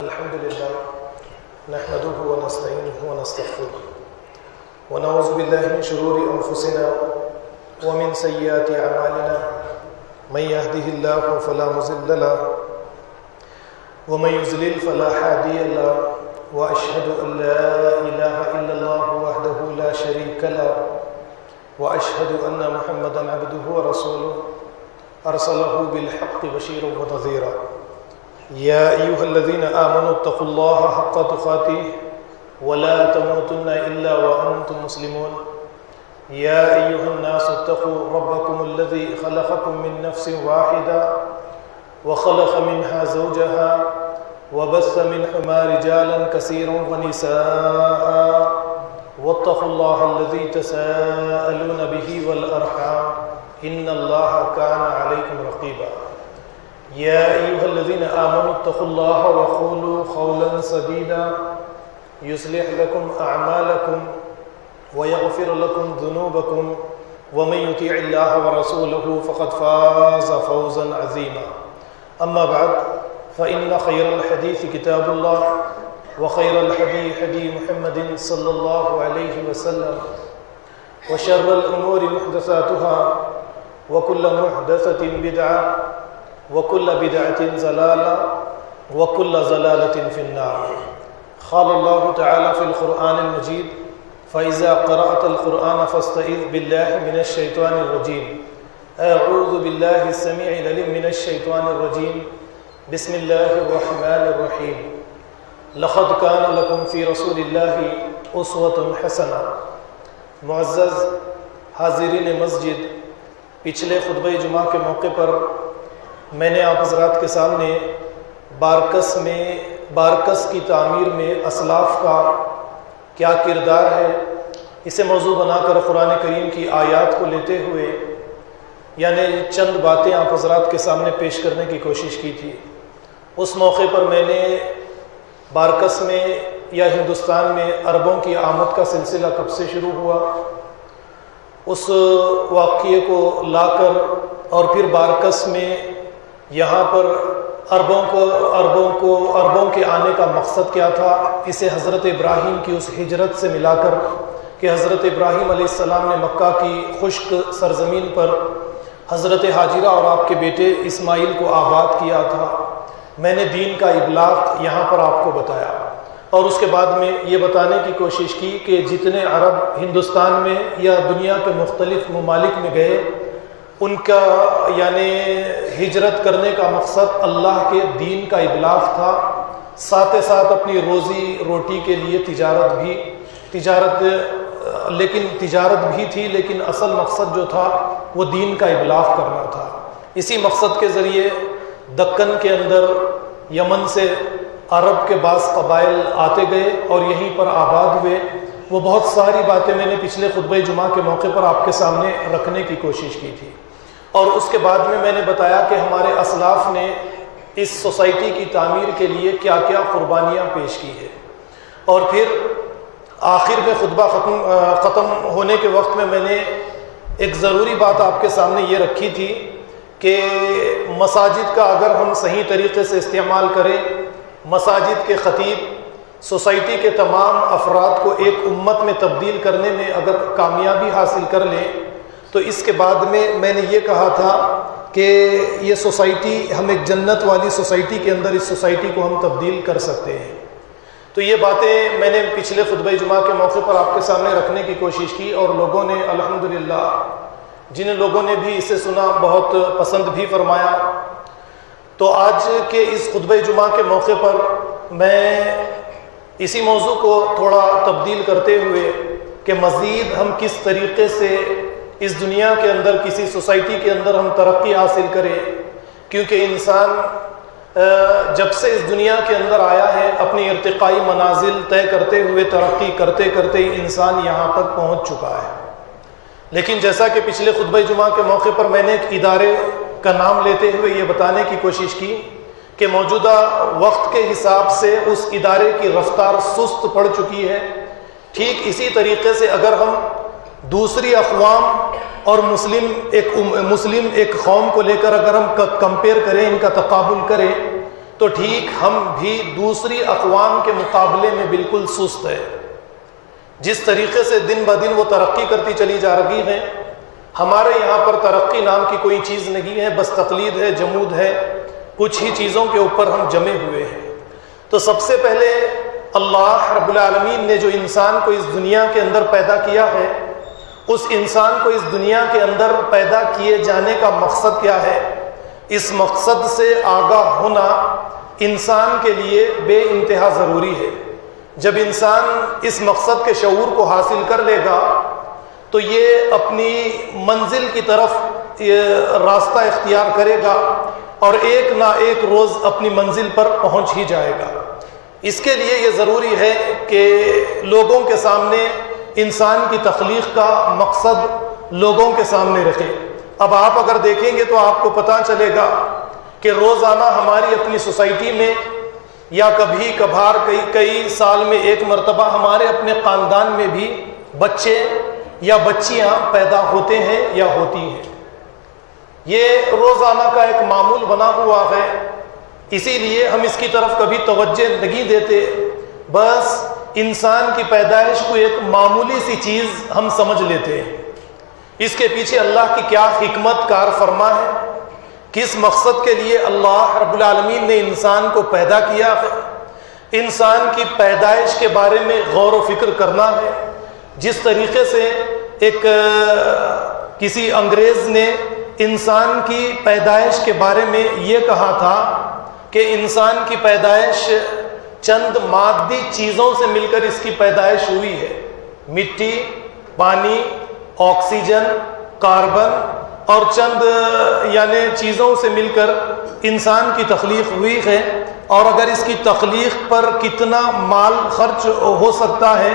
الحمد لله نحمده ونستعينه ونستغفره ونعوذ بالله من شرور أنفسنا ومن سيئات أعمالنا من يهده الله فلا مضل له ومن يضلل فلا هادي له وأشهد أن لا إله إلا الله وحده لا شريك له وأشهد أن محمدا عبده ورسوله أرسله بالحق بشيرا ونذيرا يا أيها الذين آمنوا اتقوا الله حق تقاته ولا تموتن إلا وأنتم مسلمون يا أيها الناس اتقوا ربكم الذي خلقكم من نفس واحدة وخلق منها زوجها وبث منهما رجالا كثيرا ونساء واتقوا الله الذي تساءلون به والأرحام إن الله كان عليكم رقيبا يا أيها الذين آمنوا اتقوا الله وقولوا قولا سديدا يصلح لكم أعمالكم ويغفر لكم ذنوبكم ومن يطيع الله ورسوله فقد فاز فوزا عظيما أما بعد فإن خير الحديث كتاب الله وخير الهدي هدي محمد صلى الله عليه وسلم وشر الأمور محدثاتها وكل محدثة بدعة وكل بدعة ضلالة وكل ضلالة في النار قال الله تعالى في القرآن المجيد فإذا قرأت القرآن فاستعذ بالله من الشيطان الرجيم أعوذ بالله السميع العليم من الشيطان الرجيم بسم الله الرحمن الرحيم لقد كان لكم في رسول الله أسوة حسنة معزز حاضرین مسجد، پچھلے خطبہ جمعہ کے موقع پر میں نے آپ حضرات کے سامنے بارکس کی تعمیر میں اسلاف کا کیا کردار ہے، اسے موضوع بنا کر قرآن کریم کی آیات کو لیتے ہوئے یعنی چند باتیں آپ حضرات کے سامنے پیش کرنے کی کوشش کی تھی۔ اس موقع پر میں نے بارکس میں یا ہندوستان میں عربوں کی آمد کا سلسلہ کب سے شروع ہوا، اس واقعے کو لا کر اور پھر بارکس میں یہاں پر عربوں کے آنے کا مقصد کیا تھا، اسے حضرت ابراہیم کی اس ہجرت سے ملا کر کہ حضرت ابراہیم علیہ السلام نے مکہ کی خشک سرزمین پر حضرت حاجرہ اور آپ کے بیٹے اسماعیل کو آباد کیا تھا۔ میں نے دین کا ابلاغ یہاں پر آپ کو بتایا اور اس کے بعد میں یہ بتانے کی کوشش کی کہ جتنے عرب ہندوستان میں یا دنیا کے مختلف ممالک میں گئے، ان کا یعنی ہجرت کرنے کا مقصد اللہ کے دین کا ابلاغ تھا، ساتھ ساتھ اپنی روزی روٹی کے لیے تجارت بھی تھی، لیکن اصل مقصد جو تھا وہ دین کا ابلاغ کرنا تھا۔ اسی مقصد کے ذریعے دکن کے اندر یمن سے عرب کے بعض قبائل آتے گئے اور یہیں پر آباد ہوئے۔ وہ بہت ساری باتیں میں نے پچھلے خطبہ جمعہ کے موقع پر آپ کے سامنے رکھنے کی کوشش کی تھی، اور اس کے بعد میں نے بتایا کہ ہمارے اسلاف نے اس سوسائٹی کی تعمیر کے لیے کیا کیا قربانیاں پیش کی ہے۔ اور پھر آخر میں خطبہ ختم ہونے کے وقت میں نے ایک ضروری بات آپ کے سامنے یہ رکھی تھی کہ مساجد کا اگر ہم صحیح طریقے سے استعمال کریں، مساجد کے خطیب سوسائٹی کے تمام افراد کو ایک امت میں تبدیل کرنے میں اگر کامیابی حاصل کر لیں تو اس کے بعد میں نے یہ کہا تھا کہ یہ سوسائٹی، ہم ایک جنت والی سوسائٹی کے اندر اس سوسائٹی کو ہم تبدیل کر سکتے ہیں۔ تو یہ باتیں میں نے پچھلے خطبہ جمعہ کے موقع پر آپ کے سامنے رکھنے کی کوشش کی، اور لوگوں نے الحمدللہ جن لوگوں نے بھی اسے سنا بہت پسند بھی فرمایا۔ تو آج کے اس خطبہ جمعہ کے موقع پر میں اسی موضوع کو تھوڑا تبدیل کرتے ہوئے کہ مزید ہم کس طریقے سے اس دنیا کے اندر کسی سوسائٹی کے اندر ہم ترقی حاصل کریں، کیونکہ انسان جب سے اس دنیا کے اندر آیا ہے اپنی ارتقائی منازل طے کرتے ہوئے ترقی کرتے کرتے انسان یہاں تک پہنچ چکا ہے۔ لیکن جیسا کہ پچھلے خطبہ جمعہ کے موقع پر میں نے ایک ادارے کا نام لیتے ہوئے یہ بتانے کی کوشش کی کہ موجودہ وقت کے حساب سے اس ادارے کی رفتار سست پڑ چکی ہے، ٹھیک اسی طریقے سے اگر ہم دوسری اقوام اور مسلم ایک قوم کو لے کر اگر ہم کمپیئر کریں، ان کا تقابل کریں، تو ٹھیک ہم بھی دوسری اقوام کے مقابلے میں بالکل سست ہے۔ جس طریقے سے دن بدن وہ ترقی کرتی چلی جا رہی ہے، ہمارے یہاں پر ترقی نام کی کوئی چیز نہیں ہے، بس تقلید ہے، جمود ہے، کچھ ہی چیزوں کے اوپر ہم جمے ہوئے ہیں۔ تو سب سے پہلے اللہ رب العالمین نے جو انسان کو اس دنیا کے اندر پیدا کیا ہے، اس انسان کو اس دنیا کے اندر پیدا کیے جانے کا مقصد کیا ہے؟ اس مقصد سے آگاہ ہونا انسان کے لیے بے انتہا ضروری ہے۔ جب انسان اس مقصد کے شعور کو حاصل کر لے گا تو یہ اپنی منزل کی طرف راستہ اختیار کرے گا اور ایک نہ ایک روز اپنی منزل پر پہنچ ہی جائے گا۔ اس کے لیے یہ ضروری ہے کہ لوگوں کے سامنے انسان کی تخلیق کا مقصد لوگوں کے سامنے رکھے۔ اب آپ اگر دیکھیں گے تو آپ کو پتہ چلے گا کہ روزانہ ہماری اپنی سوسائٹی میں یا کبھی کبھار کئی سال میں ایک مرتبہ ہمارے اپنے خاندان میں بھی بچے یا بچیاں پیدا ہوتے ہیں یا ہوتی ہیں۔ یہ روزانہ کا ایک معمول بنا ہوا ہے، اسی لیے ہم اس کی طرف کبھی توجہ نہیں دیتے، بس انسان کی پیدائش کو ایک معمولی سی چیز ہم سمجھ لیتے ہیں۔ اس کے پیچھے اللہ کی کیا حکمت کار فرما ہے، کس مقصد کے لیے اللہ رب العالمین نے انسان کو پیدا کیا ہے، انسان کی پیدائش کے بارے میں غور و فکر کرنا ہے۔ جس طریقے سے ایک کسی انگریز نے انسان کی پیدائش کے بارے میں یہ کہا تھا کہ انسان کی پیدائش چند مادی چیزوں سے مل کر اس کی پیدائش ہوئی ہے، مٹی، پانی، آکسیجن، کاربن اور چند چیزوں سے مل کر انسان کی تخلیق ہوئی ہے۔ اور اگر اس کی تخلیق پر کتنا مال خرچ ہو سکتا ہے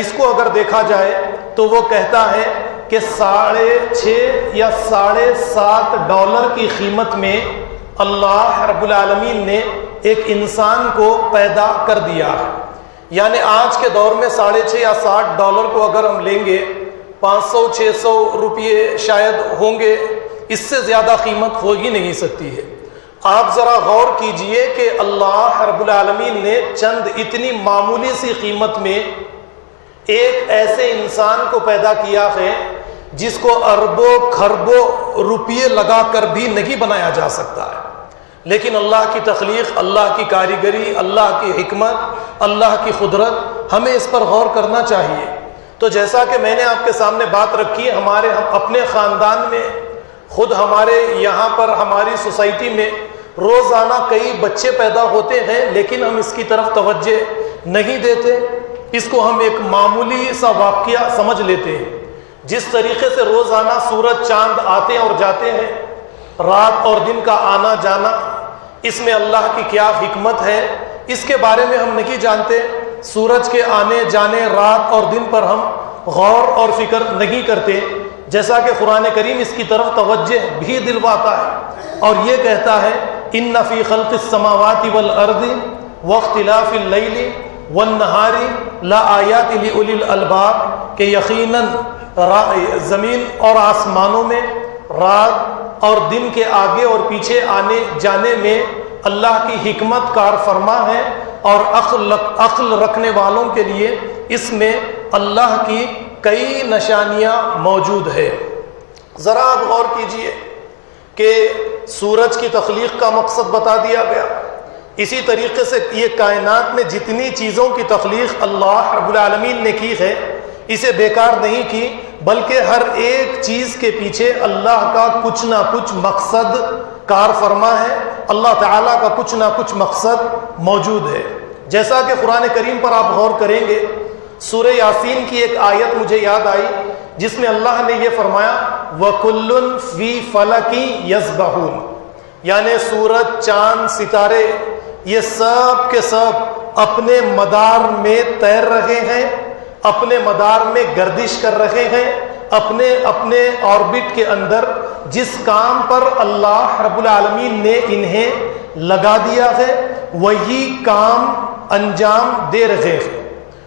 اس کو اگر دیکھا جائے تو وہ کہتا ہے کہ 6.5 یا $7.5 کی قیمت میں اللہ رب العالمین نے ایک انسان کو پیدا کر دیا ہے۔ یعنی آج کے دور میں $6.5 یا $7 کو اگر ہم لیں گے 500-600 روپے شاید ہوں گے، اس سے زیادہ قیمت ہو ہی نہیں سکتی ہے۔ آپ ذرا غور کیجئے کہ اللہ رب العالمین نے چند اتنی معمولی سی قیمت میں ایک ایسے انسان کو پیدا کیا ہے جس کو اربوں کھربوں روپیے لگا کر بھی نہیں بنایا جا سکتا ہے، لیکن اللہ کی تخلیق، اللہ کی کاریگری، اللہ کی حکمت، اللہ کی قدرت، ہمیں اس پر غور کرنا چاہیے۔ تو جیسا کہ میں نے آپ کے سامنے بات رکھی، ہم اپنے خاندان میں خود ہمارے یہاں پر ہماری سوسائٹی میں روزانہ کئی بچے پیدا ہوتے ہیں، لیکن ہم اس کی طرف توجہ نہیں دیتے، اس کو ہم ایک معمولی سا واقعہ سمجھ لیتے ہیں۔ جس طریقے سے روزانہ سورج چاند آتے اور جاتے ہیں، رات اور دن کا آنا جانا، اس میں اللہ کی کیا حکمت ہے اس کے بارے میں ہم نہیں جانتے۔ سورج کے آنے جانے، رات اور دن پر ہم غور اور فکر نہیں کرتے، جیسا کہ قرآن کریم اس کی طرف توجہ بھی دلواتا ہے اور یہ کہتا ہے ان فی خلق السماوات والارض واختلاف اللیل والنہار لآیات لأولی الالباب، کہ یقیناً زمین اور آسمانوں میں رات اور دن کے آگے اور پیچھے آنے جانے میں اللہ کی حکمت کار فرما ہے، اور عقل رکھنے والوں کے لیے اس میں اللہ کی کئی نشانیاں موجود ہے۔ ذرا آپ غور کیجئے کہ سورج کی تخلیق کا مقصد بتا دیا گیا، اسی طریقے سے یہ کائنات میں جتنی چیزوں کی تخلیق اللہ رب العالمین نے کی ہے اسے بیکار نہیں کی، بلکہ ہر ایک چیز کے پیچھے اللہ کا کچھ نہ کچھ مقصد کار فرما ہے، اللہ تعالیٰ کا کچھ نہ کچھ مقصد موجود ہے۔ جیسا کہ قرآن کریم پر آپ غور کریں گے، سورہ یاسین کی ایک آیت مجھے یاد آئی جس میں اللہ نے یہ فرمایا وَكُلٌّ فِي فَلَكٍ يَسْبَحُونَ، یعنی سورج، چاند، ستارے یہ سب کے سب اپنے مدار میں تیر رہے ہیں، اپنے مدار میں گردش کر رہے ہیں، اپنے آربٹ کے اندر جس کام پر اللہ رب العالمین نے انہیں لگا دیا ہے وہی کام انجام دے رہے ہیں۔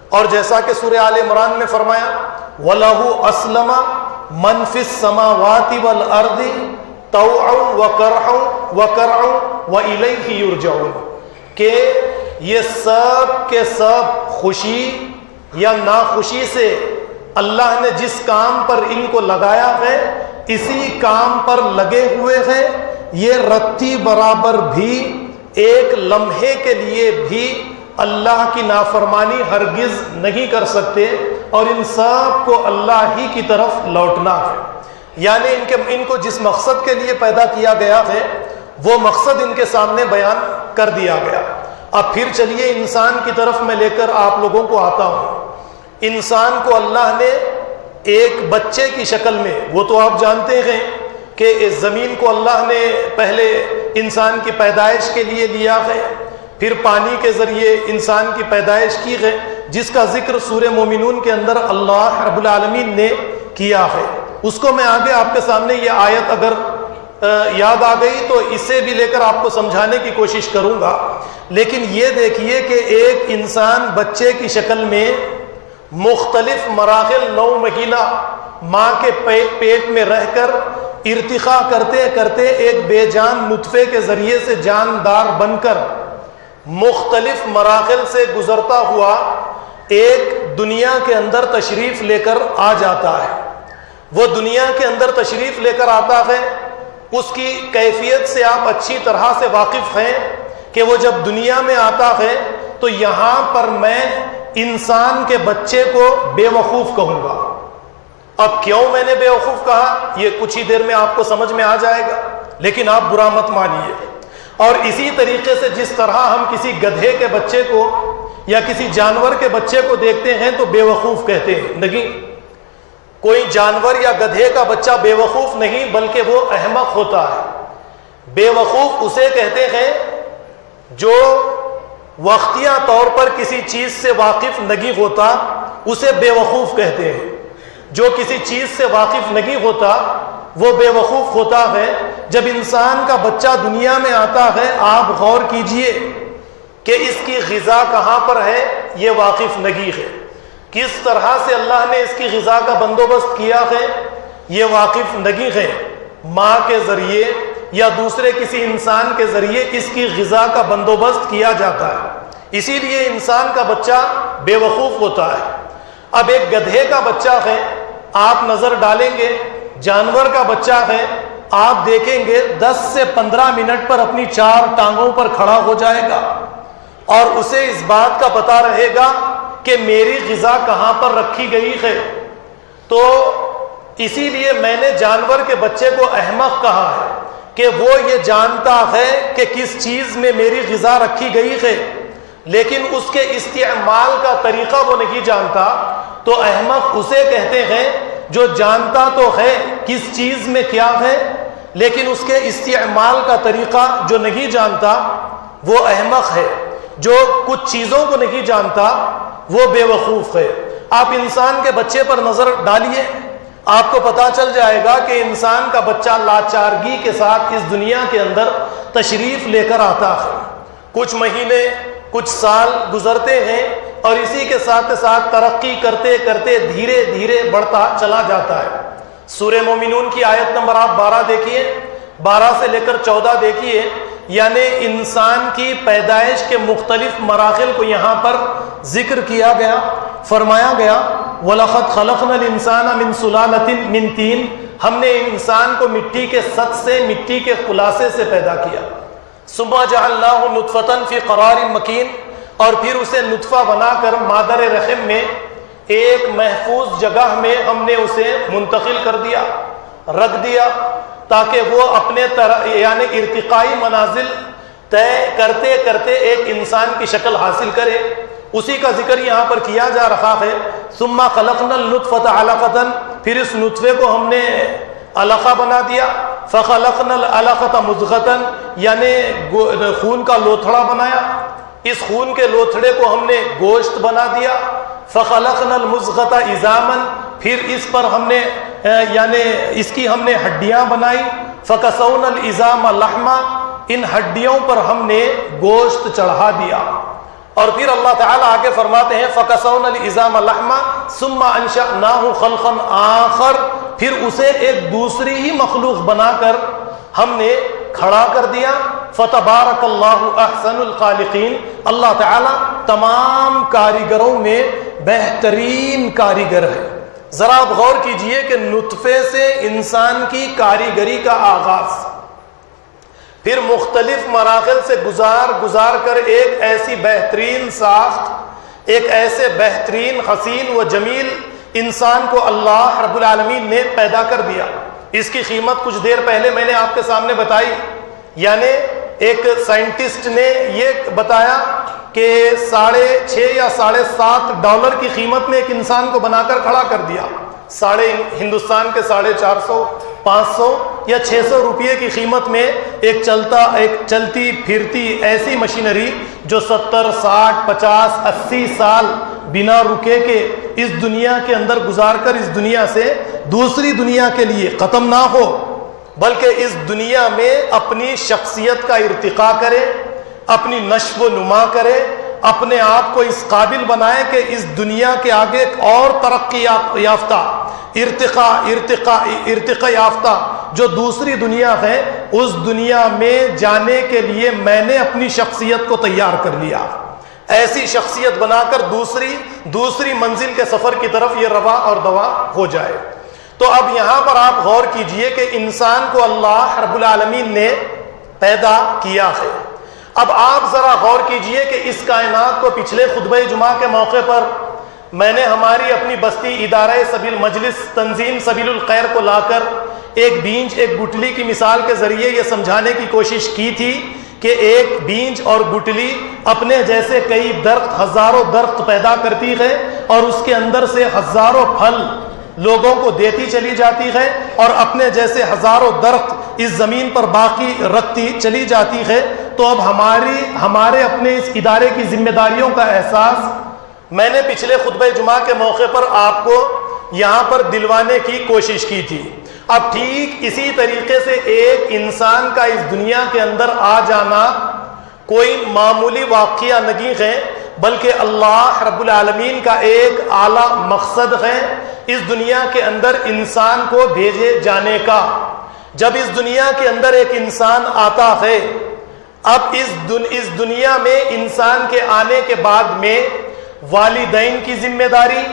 اور جیسا کہ سورہ آل عمران میں فرمایا وَلَهُ أَسْلَمَ مَنْ فِي السَّمَاوَاتِ وَالْأَرْضِ طَوْعًا وَكَرْحًا وَإِلَيْهِ يُرْجَعُونَ کہ یہ سب کے سب خوشی یا ناخوشی سے اللہ نے جس کام پر ان کو لگایا ہے اسی کام پر لگے ہوئے ہیں. یہ رتی برابر بھی ایک لمحے کے لیے بھی اللہ کی نافرمانی ہرگز نہیں کر سکتے اور ان سب کو اللہ ہی کی طرف لوٹنا ہے. یعنی ان کو جس مقصد کے لیے پیدا کیا گیا ہے وہ مقصد ان کے سامنے بیان کر دیا گیا. اب پھر چلیے انسان کی طرف میں لے کر آپ لوگوں کو آتا ہوں. انسان کو اللہ نے ایک بچے کی شکل میں، وہ تو آپ جانتے ہیں کہ اس زمین کو اللہ نے پہلے انسان کی پیدائش کے لیے لیا ہے، پھر پانی کے ذریعے انسان کی پیدائش کی ہے، جس کا ذکر سورہ مومنون کے اندر اللہ رب العالمین نے کیا ہے. اس کو میں آگے آپ کے سامنے یہ آیت اگر یاد آ گئی تو اسے بھی لے کر آپ کو سمجھانے کی کوشش کروں گا. لیکن یہ دیکھیے کہ ایک انسان بچے کی شکل میں مختلف مراحل 9 مہینہ ماں کے پیٹ میں رہ کر ارتقاء کرتے کرتے ایک بے جان نطفے کے ذریعے سے جاندار بن کر مختلف مراحل سے گزرتا ہوا ایک دنیا کے اندر تشریف لے کر آ جاتا ہے. وہ دنیا کے اندر تشریف لے کر آتا ہے، اس کی کیفیت سے آپ اچھی طرح سے واقف ہیں کہ وہ جب دنیا میں آتا ہے تو یہاں پر میں انسان کے بچے کو بے وقوف کہوں گا. اب کیوں میں نے بے وقوف کہا یہ کچھ ہی دیر میں آپ کو سمجھ میں آ جائے گا، لیکن آپ برا مت مانیے. اور اسی طریقے سے جس طرح ہم کسی گدھے کے بچے کو یا کسی جانور کے بچے کو دیکھتے ہیں تو بے وقوف کہتے ہیں، نہیں، کوئی جانور یا گدھے کا بچہ بے وقوف نہیں بلکہ وہ احمق ہوتا ہے. بے وقوف اسے کہتے ہیں جو وقتیہ طور پر کسی چیز سے واقف نہیں ہوتا، اسے بے وقوف کہتے ہیں. جو کسی چیز سے واقف نہیں ہوتا وہ بے وقوف ہوتا ہے. جب انسان کا بچہ دنیا میں آتا ہے آپ غور کیجئے کہ اس کی غذا کہاں پر ہے یہ واقف نہیں ہے، کس طرح سے اللہ نے اس کی غذا کا بندوبست کیا ہے یہ واقف نہیں ہے. ماں کے ذریعے یا دوسرے کسی انسان کے ذریعے اس کی غذا کا بندوبست کیا جاتا ہے، اسی لیے انسان کا بچہ بے وقوف ہوتا ہے. اب ایک گدھے کا بچہ ہے، آپ نظر ڈالیں گے، جانور کا بچہ ہے، آپ دیکھیں گے 10 سے 15 منٹ پر اپنی 4 ٹانگوں پر کھڑا ہو جائے گا اور اسے اس بات کا پتہ رہے گا کہ میری غذا کہاں پر رکھی گئی ہے. تو اسی لیے میں نے جانور کے بچے کو احمق کہا ہے کہ وہ یہ جانتا ہے کہ کس چیز میں میری غذا رکھی گئی ہے لیکن اس کے استعمال کا طریقہ وہ نہیں جانتا. تو احمق اسے کہتے ہیں جو جانتا تو ہے کس چیز میں کیا ہے لیکن اس کے استعمال کا طریقہ جو نہیں جانتا وہ احمق ہے. جو کچھ چیزوں کو نہیں جانتا وہ بے وقوف ہے. آپ انسان کے بچے پر نظر ڈالیے، آپ کو پتا چل جائے گا کہ انسان کا بچہ لاچارگی کے ساتھ اس دنیا کے اندر تشریف لے کر آتا ہے. کچھ مہینے کچھ سال گزرتے ہیں اور اسی کے ساتھ ساتھ ترقی کرتے کرتے دھیرے دھیرے بڑھتا چلا جاتا ہے. سورہ مومنون کی آیت نمبر آپ 12 دیکھیے، 12 سے لے کر 14 دیکھیے. یعنی انسان کی پیدائش کے مختلف مراحل کو یہاں پر ذکر کیا گیا. فرمایا گیا وَلَقَدْ خَلَقْنَا الْإِنسَانَ مِنْ سُلَالَةٍ مِنْ طِينٍ، ہم نے انسان کو مٹی کے سط سے، مٹی کے خلاصے سے پیدا کیا. ثُمَّ جَعَلْنَاهُ نُطْفَةً فِي قَرَارٍ مَكِينٍ، اور پھر اسے نطفہ بنا کر مادر رحم میں ایک محفوظ جگہ میں ہم نے اسے منتقل کر دیا، رکھ دیا تاکہ وہ اپنے یعنی ارتقائی منازل طے کرتے کرتے ایک انسان کی شکل حاصل کرے. اسی کا ذکر یہاں پر کیا جا رہا ہے. ثم خلقنا النطفة علقة، پھر اس نطفے کو ہم نے علقہ بنا دیا. فخلقنا العلقة مضغة، یعنی خون کا لوتھڑا بنایا، اس خون کے لوتھڑے کو ہم نے گوشت بنا دیا. فخلقنا المضغة عظاما، پھر اس پر ہم نے یعنی اس کی ہم نے ہڈیاں بنائی. فکسونا العظام لحما، ان ہڈیوں پر ہم نے گوشت چڑھا دیا. اور پھر اللہ تعالیٰ آگے فرماتے ہیں فکسونا العظام لحما ثم انشأناه خلقا آخر، پھر اسے ایک دوسری ہی مخلوق بنا کر ہم نے کھڑا کر دیا فتبارک اللہ احسن الخالقین، اللہ تعالیٰ تمام کاریگروں میں بہترین کاریگر ہے۔ ذرا آپ غور کیجئے کہ نطفے سے انسان کی کاریگری کا آغاز، پھر مختلف مراحل سے گزار کر ایک ایسی بہترین ساخت، ایک ایسے بہترین حسین و جمیل انسان کو اللہ رب العالمین نے پیدا کر دیا۔ اس کی قیمت کچھ دیر پہلے میں نے آپ کے سامنے بتائی، یعنی ایک سائنٹسٹ نے یہ بتایا کہ 6.5 یا 7.5 ڈالر کی قیمت میں ایک انسان کو بنا کر کھڑا کر دیا۔ ہندوستان کے 450 500 یا 600 روپئے کی قیمت میں ایک چلتی پھرتی ایسی مشینری جو 70 60 50 80 سال بنا رکے کے اس دنیا کے اندر گزار کر اس دنیا سے دوسری دنیا کے لیے ختم نہ ہو، بلکہ اس دنیا میں اپنی شخصیت کا ارتقاء کرے، اپنی نشو و نما کرے، اپنے آپ کو اس قابل بنائے کہ اس دنیا کے آگے ایک اور ترقی یافتہ ارتقاء یافتہ جو دوسری دنیا ہے، اس دنیا میں جانے کے لیے میں نے اپنی شخصیت کو تیار کر لیا، ایسی شخصیت بنا کر دوسری منزل کے سفر کی طرف یہ روا اور دوا ہو جائے۔ تو اب یہاں پر آپ غور کیجئے کہ انسان کو اللہ رب العالمین نے پیدا کیا ہے۔ اب آپ ذرا غور کیجئے کہ اس کائنات کو پچھلے خطبہ جمعہ کے موقع پر میں نے ہماری اپنی بستی ادارہ سبیل مجلس تنظیم سبیل الخیر کو لا کر ایک بینج ایک گٹلی کی مثال کے ذریعے یہ سمجھانے کی کوشش کی تھی کہ ایک بینج اور گٹلی اپنے جیسے کئی درخت، ہزاروں درخت پیدا کرتی ہے اور اس کے اندر سے ہزاروں پھل لوگوں کو دیتی چلی جاتی ہے اور اپنے جیسے ہزاروں درخت اس زمین پر باقی رکھتی چلی جاتی ہے۔ تو اب ہمارے اپنے اس ادارے کی ذمہ داریوں کا احساس میں نے پچھلے خطبہ جمعہ کے موقع پر آپ کو یہاں پر دلوانے کی کوشش کی تھی۔ اب ٹھیک اسی طریقے سے ایک انسان کا اس دنیا کے اندر آ جانا کوئی معمولی واقعہ نہیں ہے، بلکہ اللہ رب العالمین کا ایک اعلیٰ مقصد ہے اس دنیا کے اندر انسان کو بھیجے جانے کا۔ جب اس دنیا کے اندر ایک انسان آتا ہے، اب اس دنیا میں انسان کے آنے کے بعد میں والدین کی ذمہ داری،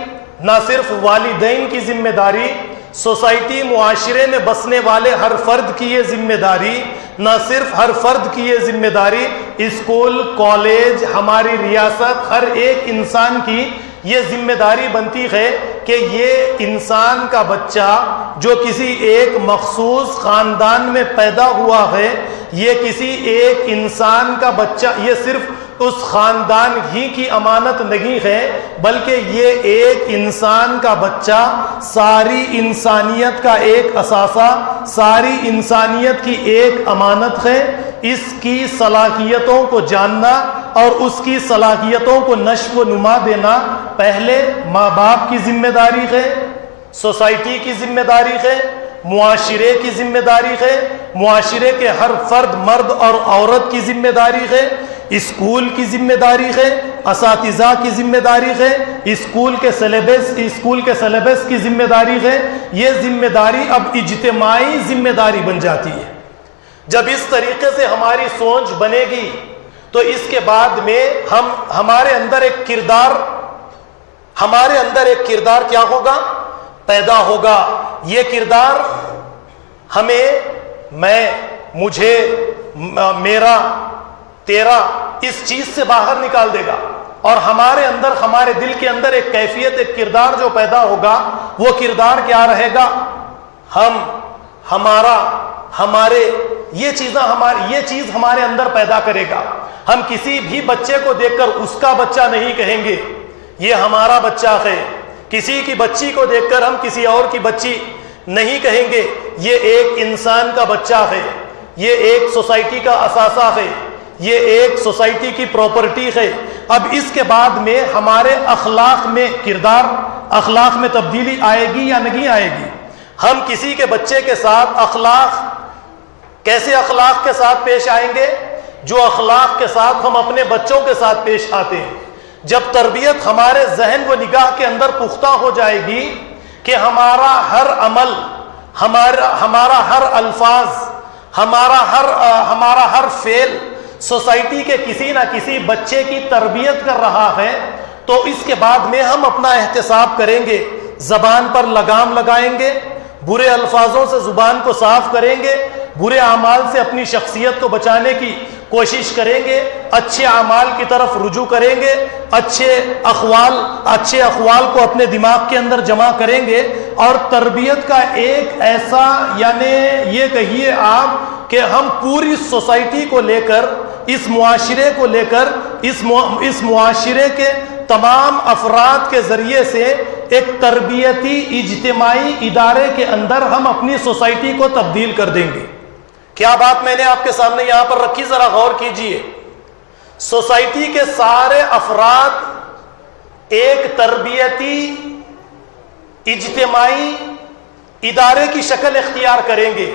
نہ صرف والدین کی ذمہ داری، سوسائٹی معاشرے میں بسنے والے ہر فرد کی یہ ذمہ داری، نہ صرف ہر فرد کی یہ ذمہ داری، اسکول کالج ہماری ریاست ہر ایک انسان کی یہ ذمہ داری بنتی ہے کہ یہ انسان کا بچہ جو کسی ایک مخصوص خاندان میں پیدا ہوا ہے، یہ کسی ایک انسان کا بچہ، یہ صرف اس خاندان ہی کی امانت نہیں ہے، بلکہ یہ ایک انسان کا بچہ ساری انسانیت کا ایک اثاثہ، ساری انسانیت کی ایک امانت ہے۔ اس کی صلاحیتوں کو جاننا اور اس کی صلاحیتوں کو نشو و نما دینا پہلے ماں باپ کی ذمہ داری ہے، سوسائٹی کی ذمہ داری ہے، معاشرے کی ذمہ داری ہے، معاشرے کے ہر فرد مرد اور عورت کی ذمہ داری ہے، اسکول کی ذمہ داری ہے، اساتذہ کی ذمہ داری ہے، اسکول کے سلیبس کی ذمہ داری ہے۔ یہ ذمہ داری اب اجتماعی ذمہ داری بن جاتی ہے۔ جب اس طریقے سے ہماری سوچ بنے گی تو اس کے بعد میں ہمارے اندر ایک کردار کیا ہوگا؟ پیدا ہوگا۔ یہ کردار ہمیں مجھے میرا تیرا اس چیز سے باہر نکال دے گا، اور ہمارے اندر ہمارے دل کے اندر ایک کیفیت ایک کردار جو پیدا ہوگا، وہ کردار کیا رہے گا؟ ہمارے یہ چیز ہمارے اندر پیدا کرے گا۔ ہم کسی بھی بچے کو دیکھ کر اس کا بچہ نہیں کہیں گے، یہ ہمارا بچہ ہے۔ کسی کی بچی کو دیکھ کر ہم کسی اور کی بچی نہیں کہیں گے، یہ ایک انسان کا بچہ ہے، یہ ایک سوسائٹی کا اثاثہ ہے، یہ ایک سوسائٹی کی پراپرٹی ہے۔ اب اس کے بعد میں ہمارے اخلاق میں تبدیلی آئے گی یا نہیں آئے گی؟ ہم کسی کے بچے کے ساتھ کیسے اخلاق کے ساتھ پیش آئیں گے؟ جو اخلاق کے ساتھ ہم اپنے بچوں کے ساتھ پیش آتے ہیں۔ جب تربیت ہمارے ذہن و نگاہ کے اندر پختہ ہو جائے گی کہ ہمارا ہر عمل، ہمارا ہر الفاظ، ہمارا ہر فعل سوسائٹی کے کسی نہ کسی بچے کی تربیت کر رہا ہے، تو اس کے بعد میں ہم اپنا احتساب کریں گے، زبان پر لگام لگائیں گے، برے الفاظوں سے زبان کو صاف کریں گے، برے اعمال سے اپنی شخصیت کو بچانے کی کوشش کریں گے، اچھے اعمال کی طرف رجوع کریں گے، اچھے اقوال کو اپنے دماغ کے اندر جمع کریں گے، اور تربیت کا ایک ایسا، یعنی یہ کہیے آپ کہ ہم پوری سوسائٹی کو لے کر، اس معاشرے کو لے کر، اس معاشرے کے تمام افراد کے ذریعے سے ایک تربیتی اجتماعی ادارے کے اندر ہم اپنی سوسائٹی کو تبدیل کر دیں گے۔ کیا بات میں نے آپ کے سامنے یہاں پر رکھی، ذرا غور کیجئے۔ سوسائٹی کے سارے افراد ایک تربیتی اجتماعی ادارے کی شکل اختیار کریں گے۔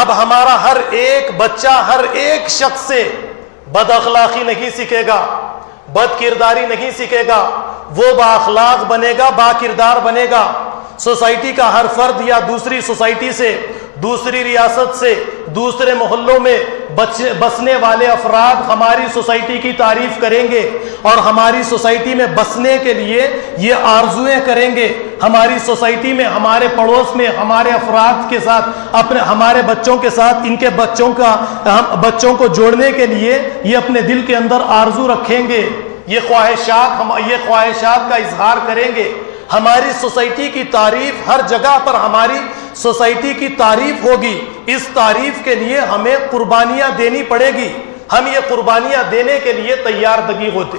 اب ہمارا ہر ایک بچہ، ہر ایک شخص سے بد اخلاقی نہیں سیکھے گا، بد کرداری نہیں سیکھے گا، وہ با اخلاق بنے گا، با کردار بنے گا۔ سوسائٹی کا ہر فرد یا دوسری سوسائٹی سے، دوسری ریاست سے، دوسرے محلوں میں بسنے والے افراد ہماری سوسائٹی کی تعریف کریں گے، اور ہماری سوسائٹی میں بسنے کے لیے یہ آرزویں کریں گے۔ ہماری سوسائٹی میں، ہمارے پڑوس میں، ہمارے افراد کے ساتھ، ہمارے بچوں کے ساتھ ان کے بچوں کو جوڑنے کے لیے یہ اپنے دل کے اندر آرزو رکھیں گے، یہ خواہشات کا اظہار کریں گے۔ ہماری سوسائٹی کی تعریف، ہر جگہ پر ہماری سوسائٹی کی تعریف ہوگی۔ اس تعریف کے لیے ہمیں قربانیاں دینی پڑے گی، ہم یہ قربانیاں دینے کے لیے تیار دگی ہوتے۔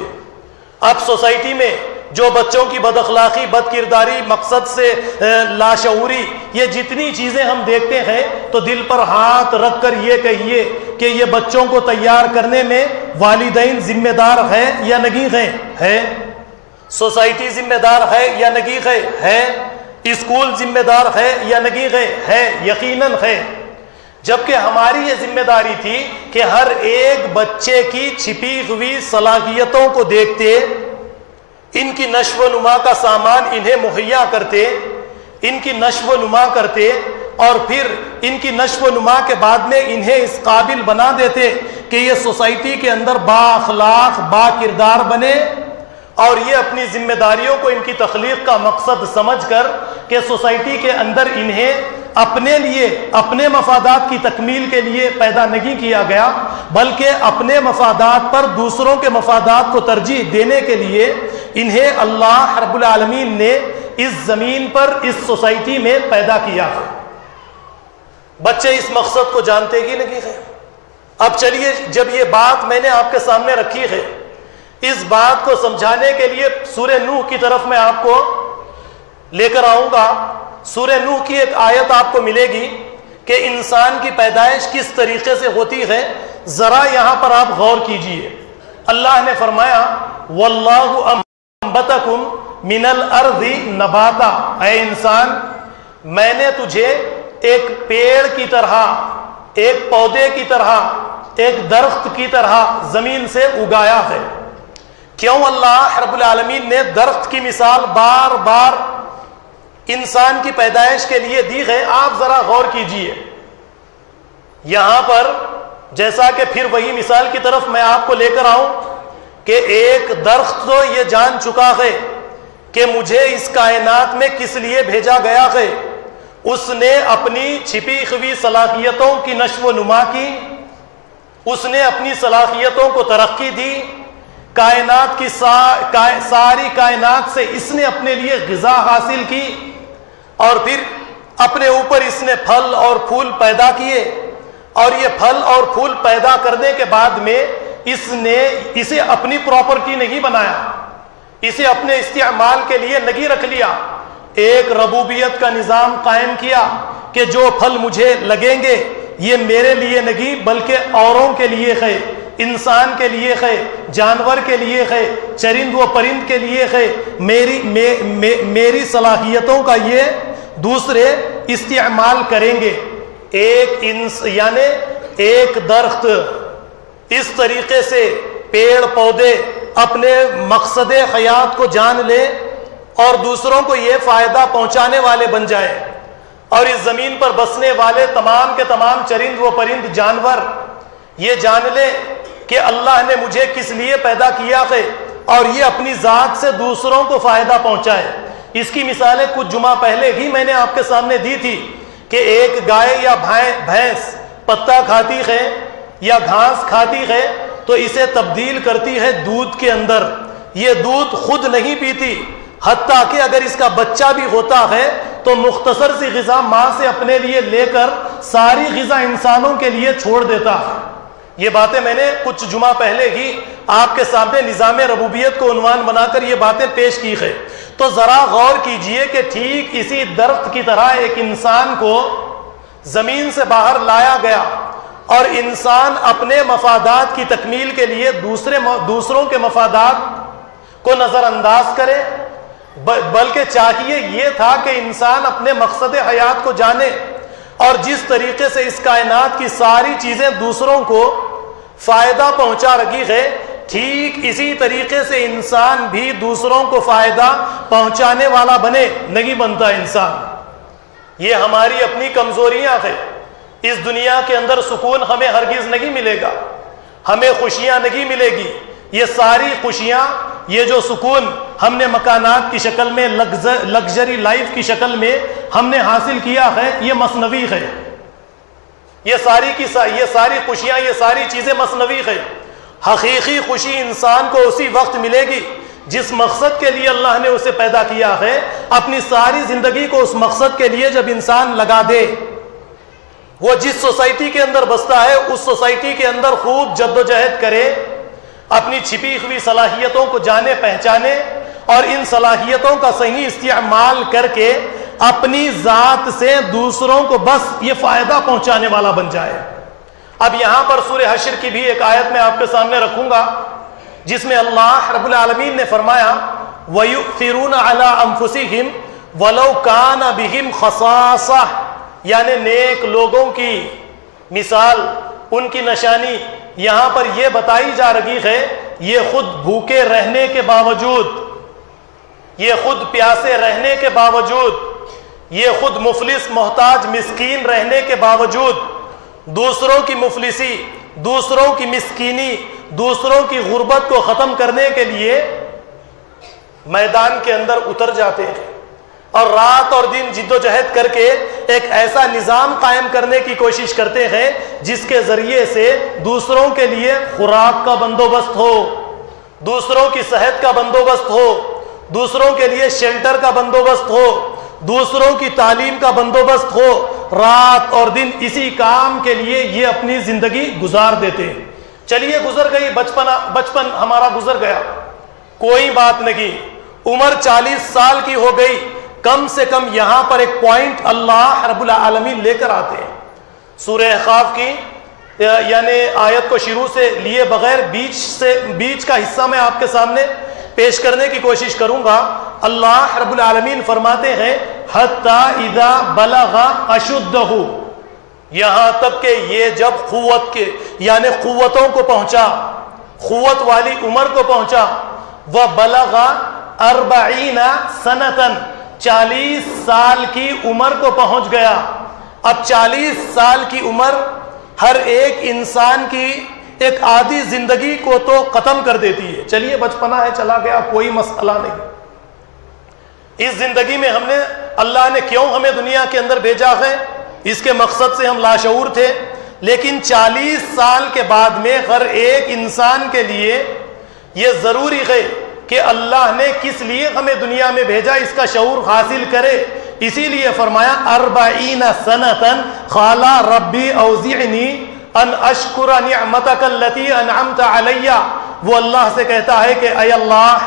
اب سوسائٹی میں جو بچوں کی بد اخلاقی، بد کرداری، مقصد سے لاشعوری، یہ جتنی چیزیں ہم دیکھتے ہیں، تو دل پر ہاتھ رکھ کر یہ کہیے کہ یہ بچوں کو تیار کرنے میں والدین ذمہ دار ہے یا نہیں ہے؟ سوسائٹی ذمہ دار ہے یا نہیں ہے؟ اسکول ذمہ دار ہے یا نہیں ہے؟ یقیناً ہے۔ جبکہ ہماری یہ ذمہ داری تھی کہ ہر ایک بچے کی چھپی ہوئی صلاحیتوں کو دیکھتے، ان کی نشو و نما کا سامان انہیں مہیا کرتے، ان کی نشو و نما کرتے، اور پھر ان کی نشو و نما کے بعد میں انہیں اس قابل بنا دیتے کہ یہ سوسائٹی کے اندر با اخلاق، با کردار بنے، اور یہ اپنی ذمہ داریوں کو ان کی تخلیق کا مقصد سمجھ کر کہ سوسائٹی کے اندر انہیں اپنے لیے، اپنے مفادات کی تکمیل کے لیے پیدا نہیں کیا گیا، بلکہ اپنے مفادات پر دوسروں کے مفادات کو ترجیح دینے کے لیے انہیں اللہ رب العالمین نے اس زمین پر، اس سوسائٹی میں پیدا کیا ہے۔ بچے اس مقصد کو جانتے ہی نہیں ہیں۔ اب چلیے، جب یہ بات میں نے آپ کے سامنے رکھی ہے، اس بات کو سمجھانے کے لیے سورہ نوح کی طرف میں آپ کو لے کر آؤں گا۔ سورہ نوح کی ایک آیت آپ کو ملے گی کہ انسان کی پیدائش کس طریقے سے ہوتی ہے، ذرا یہاں پر آپ غور کیجئے۔ اللہ نے فرمایا وَاللَّهُ أَنبَتَكُم مِّنَ الْأَرْضِ نَبَاتًا، اے انسان، میں نے تجھے ایک پیڑ کی طرح، ایک پودے کی طرح، ایک درخت کی طرح زمین سے اگایا ہے۔ کیوں اللہ رب العالمین نے درخت کی مثال بار بار انسان کی پیدائش کے لیے دی ہے؟ آپ ذرا غور کیجئے۔ یہاں پر جیسا کہ پھر وہی مثال کی طرف میں آپ کو لے کر آؤں کہ ایک درخت تو یہ جان چکا ہے کہ مجھے اس کائنات میں کس لیے بھیجا گیا ہے۔ اس نے اپنی چھپی ہوئی صلاحیتوں کی نشو و نما کی، اس نے اپنی صلاحیتوں کو ترقی دی، کائنات کی ساری کائنات سے اس نے اپنے لیے غذا حاصل کی، اور پھر اپنے اوپر اس نے پھل اور پھول پیدا کیے، اور یہ پھل اور پھول پیدا کرنے کے بعد میں اس نے اسے اپنی پراپرٹی نہیں بنایا، اسے اپنے استعمال کے لیے نہیں رکھ لیا، ایک ربوبیت کا نظام قائم کیا کہ جو پھل مجھے لگیں گے یہ میرے لیے نہیں بلکہ اوروں کے لیے ہے، انسان کے لیے ہے، جانور کے لیے ہے، چرند و پرند کے لیے ہے، میری صلاحیتوں کا یہ دوسرے استعمال کریں گے۔ یعنی ایک درخت اس طریقے سے پیڑ پودے اپنے مقصد حیات کو جان لے اور دوسروں کو یہ فائدہ پہنچانے والے بن جائے۔ اور اس زمین پر بسنے والے تمام کے تمام چرند و پرند جانور یہ جان لیں کہ اللہ نے مجھے کس لیے پیدا کیا ہے اور یہ اپنی ذات سے دوسروں کو فائدہ پہنچائے۔ اس کی مثالیں کچھ جمعہ پہلے ہی میں نے آپ کے سامنے دی تھی کہ ایک گائے یا بھینس پتا کھاتی ہے یا گھاس کھاتی ہے تو اسے تبدیل کرتی ہے دودھ کے اندر۔ یہ دودھ خود نہیں پیتی، حتیٰ کہ اگر اس کا بچہ بھی ہوتا ہے تو مختصر سی غذا ماں سے اپنے لیے لے کر ساری غذا انسانوں کے لیے چھوڑ دیتا ہے۔ یہ باتیں میں نے کچھ جمعہ پہلے ہی آپ کے سامنے نظام ربوبیت کو عنوان بنا کر یہ باتیں پیش کی ہے۔ تو ذرا غور کیجئے کہ ٹھیک اسی درخت کی طرح ایک انسان کو زمین سے باہر لایا گیا اور انسان اپنے مفادات کی تکمیل کے لیے دوسروں کے مفادات کو نظر انداز کرے، بلکہ چاہیے یہ تھا کہ انسان اپنے مقصد حیات کو جانے، اور جس طریقے سے اس کائنات کی ساری چیزیں دوسروں کو فائدہ پہنچا رہی ہے، ٹھیک اسی طریقے سے انسان بھی دوسروں کو فائدہ پہنچانے والا بنے۔ نہیں بنتا انسان، یہ ہماری اپنی کمزوریاں ہیں۔ اس دنیا کے اندر سکون ہمیں ہرگز نہیں ملے گا، ہمیں خوشیاں نہیں ملے گی۔ یہ ساری خوشیاں، یہ جو سکون ہم نے مکانات کی شکل میں، لگژری لائف کی شکل میں ہم نے حاصل کیا ہے، یہ مصنوعی ہے۔ یہ ساری خوشیاں، یہ ساری چیزیں مصنوعی ہے۔ حقیقی خوشی انسان کو اسی وقت ملے گی جس مقصد کے لیے اللہ نے اسے پیدا کیا ہے، اپنی ساری زندگی کو اس مقصد کے لیے جب انسان لگا دے۔ وہ جس سوسائٹی کے اندر بستا ہے اس سوسائٹی کے اندر خوب جدوجہد کرے، اپنی چھپی ہوئی صلاحیتوں کو جانے پہچانے اور ان صلاحیتوں کا صحیح استعمال کر کے اپنی ذات سے دوسروں کو بس یہ فائدہ پہنچانے والا بن جائے۔ اب یہاں پر سورہ حشر کی بھی ایک آیت میں آپ کے سامنے رکھوں گا جس میں اللہ رب العالمین نے فرمایا وَيُؤْثِرُونَ عَلَىٰ أَنفُسِهِمْ وَلَوْ كَانَ بِهِمْ خَصَاصَةٌ، یعنی نیک لوگوں کی مثال، ان کی نشانی یہاں پر یہ بتائی جا رہی ہے، یہ خود بھوکے رہنے کے باوجود، یہ خود پیاسے رہنے کے باوجود، یہ خود مفلس محتاج مسکین رہنے کے باوجود دوسروں کی مفلسی، دوسروں کی مسکینی، دوسروں کی غربت کو ختم کرنے کے لیے میدان کے اندر اتر جاتے ہیں اور رات اور دن جد و جہد کر کے ایک ایسا نظام قائم کرنے کی کوشش کرتے ہیں جس کے ذریعے سے دوسروں کے لیے خوراک کا بندوبست ہو، دوسروں کی صحت کا بندوبست ہو، دوسروں کے لیے شیلٹر کا بندوبست ہو، دوسروں کی تعلیم کا بندوبست ہو۔ رات اور دن اسی کام کے لیے یہ اپنی زندگی گزار دیتے ہیں۔ چلیے گزر گئی بچپن ہمارا گزر گیا، کوئی بات نہیں، عمر 40 سال کی ہو گئی، کم سے کم یہاں پر ایک پوائنٹ اللہ رب العالمین لے کر آتے ہیں۔ سورہ احقاف کی یعنی آیت کو شروع سے لیے بغیر بیچ کا حصہ میں آپ کے سامنے پیش کرنے کی کوشش کروں گا۔ اللہ رب العالمین فرماتے ہیں حَتَّى إِذَا بَلَغَ أَشُدَّهُ، یہاں تک کہ یہ جب قوت کے یعنی قوتوں کو پہنچا، قوت والی عمر کو پہنچا، وَبَلَغَ 40 سَنَةً، 40 سال کی عمر کو پہنچ گیا۔ اب 40 سال کی عمر ہر ایک انسان کی ایک آدھی زندگی کو تو ختم کر دیتی ہے۔ چلیے بچپنا ہے چلا گیا، کوئی مسئلہ نہیں۔ اس زندگی میں ہم نے اللہ نے کیوں ہمیں دنیا کے اندر بھیجا ہے، اس کے مقصد سے ہم لاشعور تھے، لیکن 40 سال کے بعد میں ہر ایک انسان کے لیے یہ ضروری ہے کہ اللہ نے کس لیے ہمیں دنیا میں بھیجا اس کا شعور حاصل کرے۔ اسی لیے فرمایا 40 سنة قال ربی اوزعنی ان اشکر نعمتک التي انعمت علی، وہ اللہ سے کہتا ہے کہ اے اللہ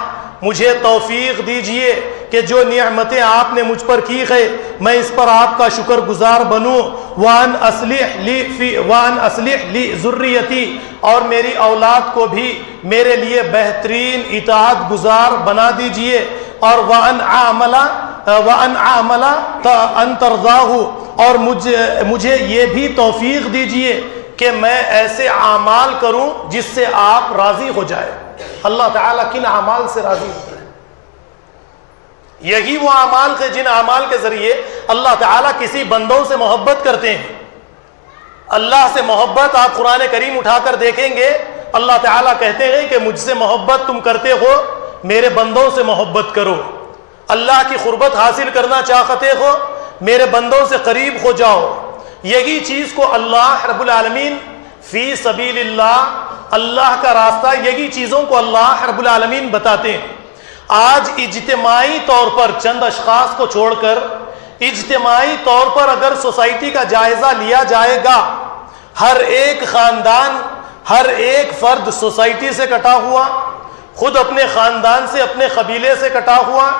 مجھے توفیق دیجئے کہ جو نعمتیں آپ نے مجھ پر کی ہے میں اس پر آپ کا شکر گزار بنوں۔ وَأَنْ أَصْلِحْ لِي ذُرِّيَّتِي، اور میری اولاد کو بھی میرے لیے بہترین اطاعت گزار بنا دیجئے۔ اور وَأَنْ أَعْمَلَ أَنْ تَرْضَاهُ، اور مجھے یہ بھی توفیق دیجئے کہ میں ایسے اعمال کروں جس سے آپ راضی ہو جائے۔ اللہ تعالیٰ کن اعمال سے راضی ہوتے ہیں؟ یہی وہ اعمال تھے جن اعمال کے ذریعے اللہ تعالیٰ کسی بندوں سے محبت کرتے ہیں. اللہ سے محبت آپ قرآن کریم اٹھا کر دیکھیں گے, اللہ تعالیٰ کہتے ہیں کہ مجھ سے محبت تم کرتے ہو, میرے بندوں سے محبت کرو. اللہ کی قربت حاصل کرنا چاہتے ہو, میرے بندوں سے قریب ہو جاؤ. یہی چیز کو اللہ رب العالمین فی سبیل اللہ, اللہ کا راستہ, یہی چیزوں کو اللہ رب العالمین بتاتے ہیں. آج اجتماعی طور پر چند اشخاص کو چھوڑ کر اجتماعی طور پر اگر سوسائٹی کا جائزہ لیا جائے گا, ہر ایک خاندان, ہر ایک فرد سوسائٹی سے کٹا ہوا, خود اپنے خاندان سے, اپنے قبیلے سے کٹا ہوا,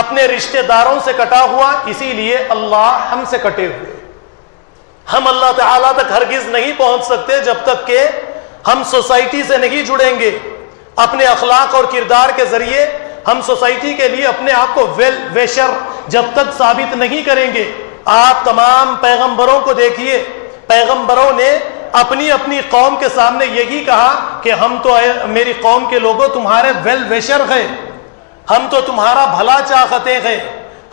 اپنے رشتہ داروں سے کٹا ہوا. اسی لیے اللہ ہم سے کٹے ہوئے. ہم اللہ تعالیٰ تک ہرگز نہیں پہنچ سکتے جب تک کہ ہم سوسائٹی سے نہیں جڑیں گے. اپنے اخلاق اور کردار کے ذریعے ہم سوسائٹی کے لیے اپنے آپ کو ویل ویشر جب تک ثابت نہیں کریں گے. آپ تمام پیغمبروں کو دیکھیے, پیغمبروں نے اپنی اپنی قوم کے سامنے یہی کہا کہ ہم تو میری قوم کے لوگوں تمہارے ویل ویشر ہیں, ہم تو تمہارا بھلا چاہتے ہیں,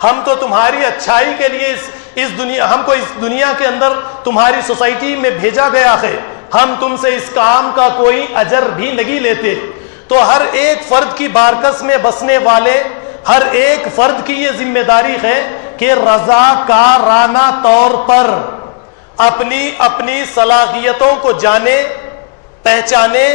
ہم تو تمہاری اچھائی کے لیے اس دنیا, ہم کو اس دنیا کے اندر تمہاری سوسائٹی میں بھیجا گیا ہے, ہم تم سے اس کام کا کوئی اجر بھی نہیں لیتے. تو ہر ایک فرد کی بارکس میں بسنے والے ہر ایک فرد کی یہ ذمہ داری ہے کہ رضاکارانہ طور پر اپنی اپنی صلاحیتوں کو جانے, پہچانے,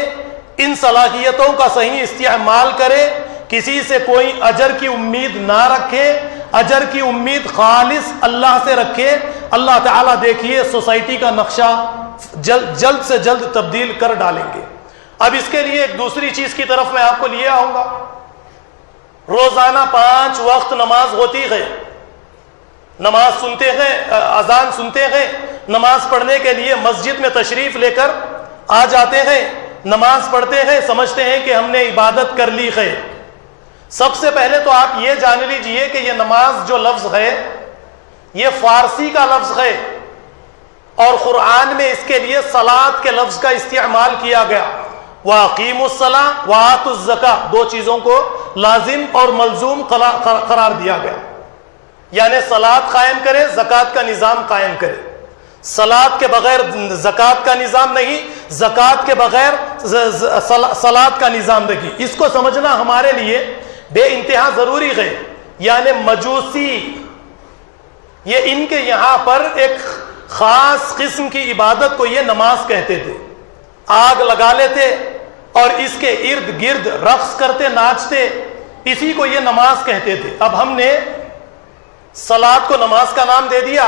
ان صلاحیتوں کا صحیح استعمال کرے, کسی سے کوئی اجر کی امید نہ رکھے, اجر کی امید خالص اللہ سے رکھے. اللہ تعالیٰ دیکھیے سوسائٹی کا نقشہ جلد سے جلد تبدیل کر ڈالیں گے. اب اس کے لیے ایک دوسری چیز کی طرف میں آپ کو لیے آؤں گا. روزانہ 5 وقت نماز ہوتی ہے, نماز سنتے ہیں, اذان سنتے ہیں, نماز پڑھنے کے لیے مسجد میں تشریف لے کر آ جاتے ہیں, نماز پڑھتے ہیں, سمجھتے ہیں کہ ہم نے عبادت کر لی ہے. سب سے پہلے تو آپ یہ جان لیجئے کہ یہ نماز جو لفظ ہے یہ فارسی کا لفظ ہے, اور قرآن میں اس کے لیے صلاۃ کے لفظ کا استعمال کیا گیا. وَأَقِيمُوا الصَّلَاةَ وَآتُوا الزَّكَاةَ, 2 چیزوں کو لازم اور ملزوم قرار دیا گیا. یعنی صلاۃ قائم کرے, زکوٰۃ کا نظام قائم کرے. صلاۃ کے بغیر زکوٰۃ کا نظام نہیں, زکوٰۃ کے بغیر صلاۃ کا نظام نہیں. اس کو سمجھنا ہمارے لیے بے انتہا ضروری ہے. یعنی مجوسی, یہ ان کے یہاں پر ایک خاص قسم کی عبادت کو یہ نماز کہتے تھے. آگ لگا لیتے اور اس کے ارد گرد رقص کرتے, ناچتے, اسی کو یہ نماز کہتے تھے. اب ہم نے صلاۃ کو نماز کا نام دے دیا,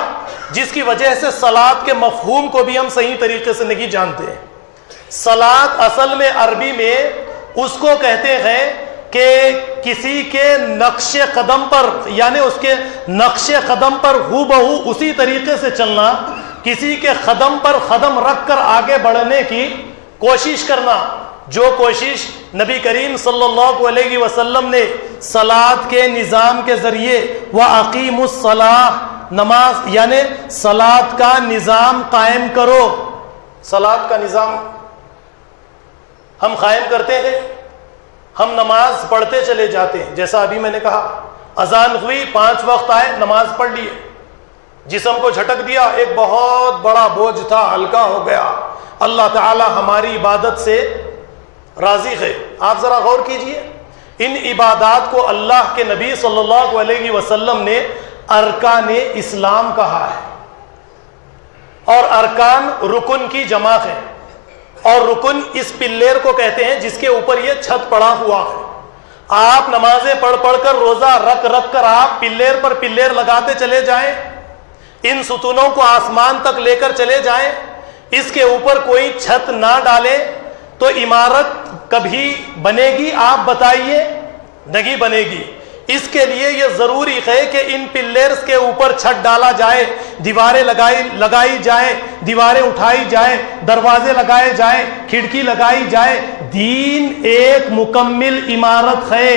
جس کی وجہ سے صلاۃ کے مفہوم کو بھی ہم صحیح طریقے سے نہیں جانتے. صلاۃ اصل میں عربی میں اس کو کہتے ہیں کہ کسی کے نقش قدم پر, یعنی اس کے نقش قدم پر ہو بہو اسی طریقے سے چلنا, کسی کے قدم پر قدم رکھ کر آگے بڑھنے کی کوشش کرنا. جو کوشش نبی کریم صلی اللہ علیہ وسلم نے صلاۃ کے نظام کے ذریعے وَأَقِيمُوا الصَّلَاةَ, نماز یعنی صلاۃ کا نظام قائم کرو. صلاۃ کا نظام ہم قائم کرتے ہیں, ہم نماز پڑھتے چلے جاتے ہیں. جیسا ابھی میں نے کہا, اذان ہوئی, 5 وقت آئے, نماز پڑھ لیے, جسم کو جھٹک دیا, ایک بہت بڑا بوجھ تھا, ہلکا ہو گیا. اللہ تعالی ہماری عبادت سے راضی ہے. آپ ذرا غور کیجئے, ان عبادات کو اللہ کے نبی صلی اللہ علیہ وسلم نے ارکان اسلام کہا ہے, اور ارکان رکن کی جمع ہے, اور رکن اس پلیر کو کہتے ہیں جس کے اوپر یہ چھت پڑا ہوا ہے. آپ نمازیں پڑھ کر, روزہ رکھ کر آپ پلیر پر پلیر لگاتے چلے جائیں, ان ستونوں کو آسمان تک لے کر چلے جائیں, اس کے اوپر کوئی چھت نہ ڈالے تو عمارت کبھی بنے گی؟ آپ بتائیے, نہیں بنے گی. اس کے لیے یہ ضروری ہے کہ ان پلیرز کے اوپر چھت ڈالا جائے, دیواریں لگائی جائیں, دیواریں اٹھائی جائیں, دروازے لگائے جائیں, کھڑکی لگائی جائے, دین ایک مکمل عمارت ہے۔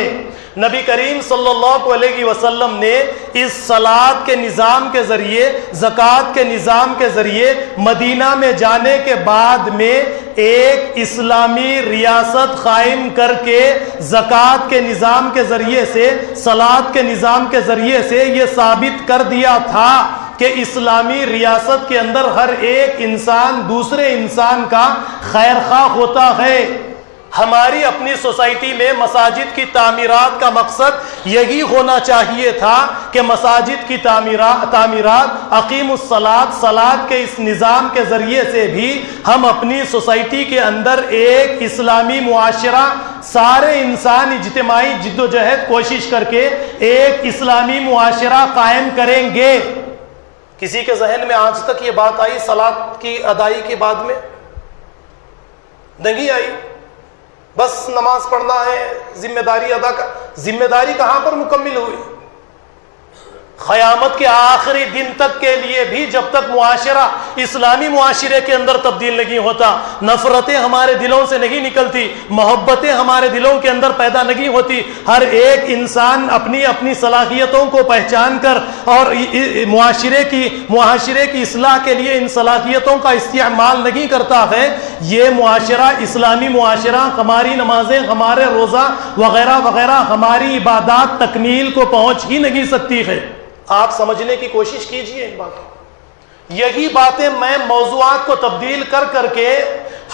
نبی کریم صلی اللہ علیہ وسلم نے اس صلاۃ کے نظام کے ذریعے، زکوٰۃ کے نظام کے ذریعے مدینہ میں جانے کے بعد میں ایک اسلامی ریاست قائم کر کے زکوٰۃ کے نظام کے ذریعے سے، صلاۃ کے نظام کے ذریعے سے یہ ثابت کر دیا تھا کہ اسلامی ریاست کے اندر ہر ایک انسان دوسرے انسان کا خیر خواہ ہوتا ہے۔ ہماری اپنی سوسائٹی میں مساجد کی تعمیرات کا مقصد یہی ہونا چاہیے تھا کہ مساجد کی تعمیرات اقیم الصلاۃ، صلاۃ کے اس نظام کے ذریعے سے بھی ہم اپنی سوسائٹی کے اندر ایک اسلامی معاشرہ، سارے انسان اجتماعی جد و جہد کوشش کر کے ایک اسلامی معاشرہ قائم کریں گے۔ کسی کے ذہن میں آج تک یہ بات آئی صلاۃ کی ادائی کے بعد میں؟ نہیں آئی۔ بس نماز پڑھنا ہے، ذمہ داری ادا کر۔ ذمہ داری کہاں پر مکمل ہوئی؟ قیامت کے آخری دن تک کے لیے بھی جب تک معاشرہ، اسلامی معاشرے کے اندر تبدیل نہیں ہوتا، نفرتیں ہمارے دلوں سے نہیں نکلتی، محبتیں ہمارے دلوں کے اندر پیدا نہیں ہوتی، ہر ایک انسان اپنی اپنی صلاحیتوں کو پہچان کر اور معاشرے کی اصلاح کے لیے ان صلاحیتوں کا استعمال نہیں کرتا ہے، یہ معاشرہ، اسلامی معاشرہ، ہماری نمازیں، ہمارے روزہ وغیرہ وغیرہ، ہماری عبادات تکمیل کو پہنچ ہی نہیں سکتی ہے۔ آپ سمجھنے کی کوشش کیجئے ان باتوں۔ یہی باتیں میں موضوعات کو تبدیل کر کر کے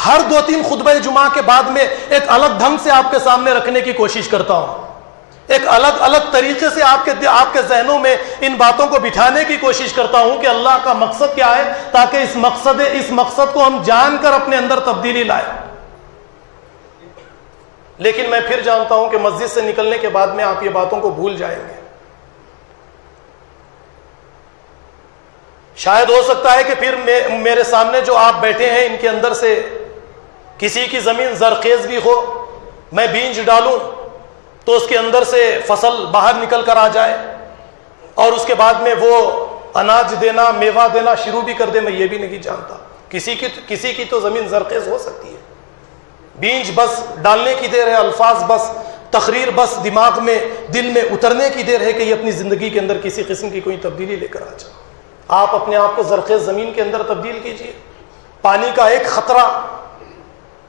ہر 2-3 خطبہ جمعہ کے بعد میں ایک الگ ڈھنگ سے آپ کے سامنے رکھنے کی کوشش کرتا ہوں، ایک الگ طریقے سے آپ کے ذہنوں میں ان باتوں کو بٹھانے کی کوشش کرتا ہوں کہ اللہ کا مقصد کیا ہے، تاکہ اس مقصد کو ہم جان کر اپنے اندر تبدیلی لائیں۔ لیکن میں پھر جانتا ہوں کہ مسجد سے نکلنے کے بعد میں آپ یہ باتوں کو بھول جائیں گے۔ شاید ہو سکتا ہے کہ پھر میرے سامنے جو آپ بیٹھے ہیں ان کے اندر سے کسی کی زمین زرخیز بھی ہو، میں بیج ڈالوں تو اس کے اندر سے فصل باہر نکل کر آ جائے اور اس کے بعد میں وہ اناج دینا، میوہ دینا شروع بھی کر دے، میں یہ بھی نہیں جانتا۔ کسی کی تو زمین زرخیز ہو سکتی ہے، بیج بس ڈالنے کی دیر ہے، الفاظ بس، تقریر بس دماغ میں، دل میں اترنے کی دیر ہے کہ یہ اپنی زندگی کے اندر کسی قسم کی کوئی تبدیلی لے کر آ جائے۔ آپ اپنے آپ کو زرخیز زمین کے اندر تبدیل کیجئے۔ پانی کا ایک خطرہ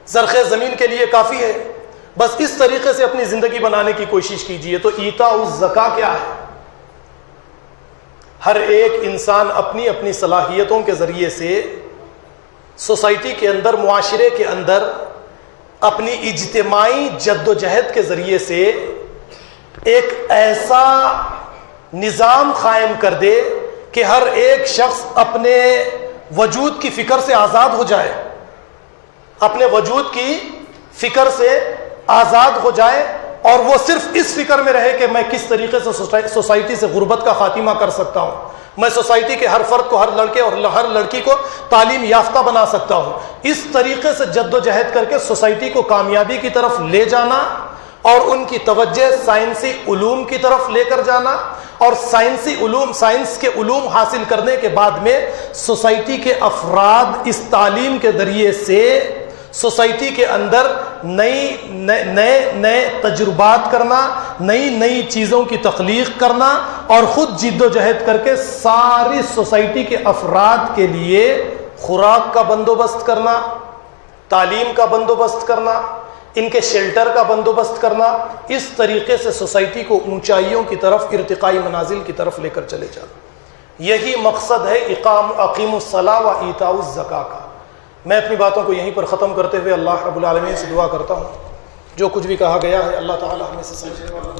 زرخیز زمین کے لیے کافی ہے، بس اس طریقے سے اپنی زندگی بنانے کی کوشش کیجئے۔ تو ایتاء الزکاۃ کیا ہے؟ ہر ایک انسان اپنی اپنی صلاحیتوں کے ذریعے سے سوسائٹی کے اندر، معاشرے کے اندر اپنی اجتماعی جد و جہد کے ذریعے سے ایک ایسا نظام قائم کر دے کہ ہر ایک شخص اپنے وجود کی فکر سے آزاد ہو جائے، اپنے وجود کی فکر سے آزاد ہو جائے، اور وہ صرف اس فکر میں رہے کہ میں کس طریقے سے سوسائٹی سے غربت کا خاتمہ کر سکتا ہوں، میں سوسائٹی کے ہر فرد کو، ہر لڑکے اور ہر لڑکی کو تعلیم یافتہ بنا سکتا ہوں۔ اس طریقے سے جد و جہد کر کے سوسائٹی کو کامیابی کی طرف لے جانا اور ان کی توجہ سائنسی علوم کی طرف لے کر جانا، اور سائنس کے علوم حاصل کرنے کے بعد میں سوسائٹی کے افراد اس تعلیم کے ذریعے سے سوسائٹی کے اندر نئے تجربات کرنا، نئی چیزوں کی تخلیق کرنا، اور خود جد و جہد کر کے ساری سوسائٹی کے افراد کے لیے خوراک کا بندوبست کرنا، تعلیم کا بندوبست کرنا، ان کے شیلٹر کا بندوبست کرنا، اس طریقے سے سوسائٹی کو اونچائیوں کی طرف، ارتقائی منازل کی طرف لے کر چلے جانا۔ یہی مقصد ہے اقیم الصلاۃ و ایتاء الزکاۃ کا۔ میں اپنی باتوں کو یہیں پر ختم کرتے ہوئے اللہ رب العالمین سے دعا کرتا ہوں، جو کچھ بھی کہا گیا ہے اللہ تعالی ہمیں سے سمجھنے والا